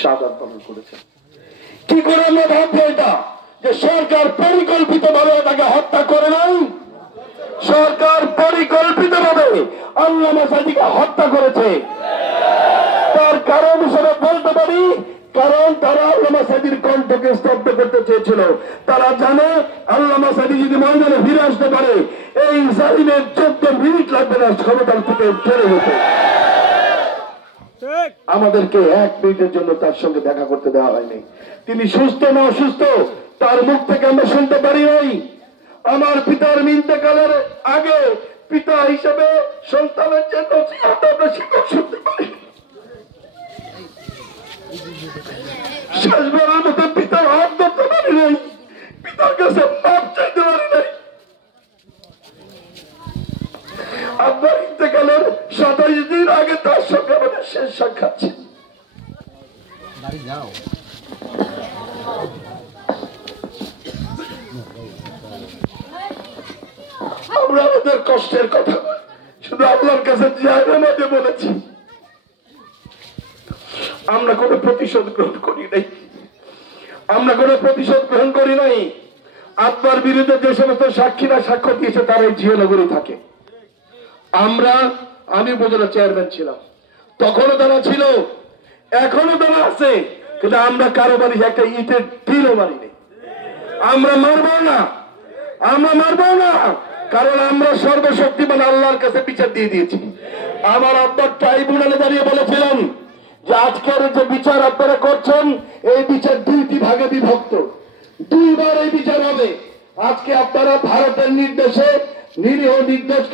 শাহাদ পালন করেছেন। কি করে আমরা ভাববো এটা? যে সরকার পরিকল্পিত ভাবে তাকে হত্যা করে নাই? সরকার পরিকল্পিত ভাবে আল্লামা হত্যা করেছে। তার কারণ হিসেবে বলতে পারি, কারণ তারা আল্লামা সাদির কণ্ঠকে স্তব্ধ করতে চেয়েছিল। তারা জানে আল্লামা সাদি যদি ময়দানে ফিরে আসতে পারে, এই জালিমের চোদ্দ মিনিট লাগবে না, ক্ষমতার থেকে ফেরে হতে আমাদেরকে এক মিনিটের জন্য তার সঙ্গে দেখা করতে দেওয়া হয়নি। তিনি সুস্থ না অসুস্থ, তার মুখ থেকে আমরা শুনতে পারি নাই। আমার পিতার ইন্তেকালের আগে পিতা হিসেবে সন্তানের যে নসিহত আমরা শুনতে পারি। পিতার হাত ধরতে পারি নাই। পিতার কাছে মাপ চাইতে পারি নাই। আপনার ইন্তেকালের সাতাইশ দিন আগে তার বাড়ি যাও। আমরা আমাদের কষ্টের কথা শুধু আল্লাহর কাছে জায়গা বলেছি। আমরা কোনো প্রতিশোধ গ্রহণ করি নাই। আমরা কোনো প্রতিশোধ গ্রহণ করি নাই। আত্মার বিরুদ্ধে যে সমস্ত সাক্ষীরা সাক্ষ্য দিয়েছে তারা এই জিয়ানগরী থাকে। আমরা আমি উপজেলা চেয়ারম্যান ছিলাম। তখনও তারা ছিল এখনও তারা আছে, কিন্তু আমরা কারও বাড়ি একটা ইটের টিলও মারিনি। আমরা মারবো না, আমরা মারবো না, কারণ আমরা সর্বশক্তিমান আল্লাহর কাছে বিচার দিয়ে দিয়েছি। আমার আব্বা ট্রাইব্যুনালে দাঁড়িয়ে বলেছিলাম যে আজকের যে বিচার আপনারা করছেন, এই বিচার দুইটি ভাগে বিভক্ত। দুইবার এই বিচার হবে। আজকে আপনারা ভারতের নির্দেশে নিরীহ নির্দেশ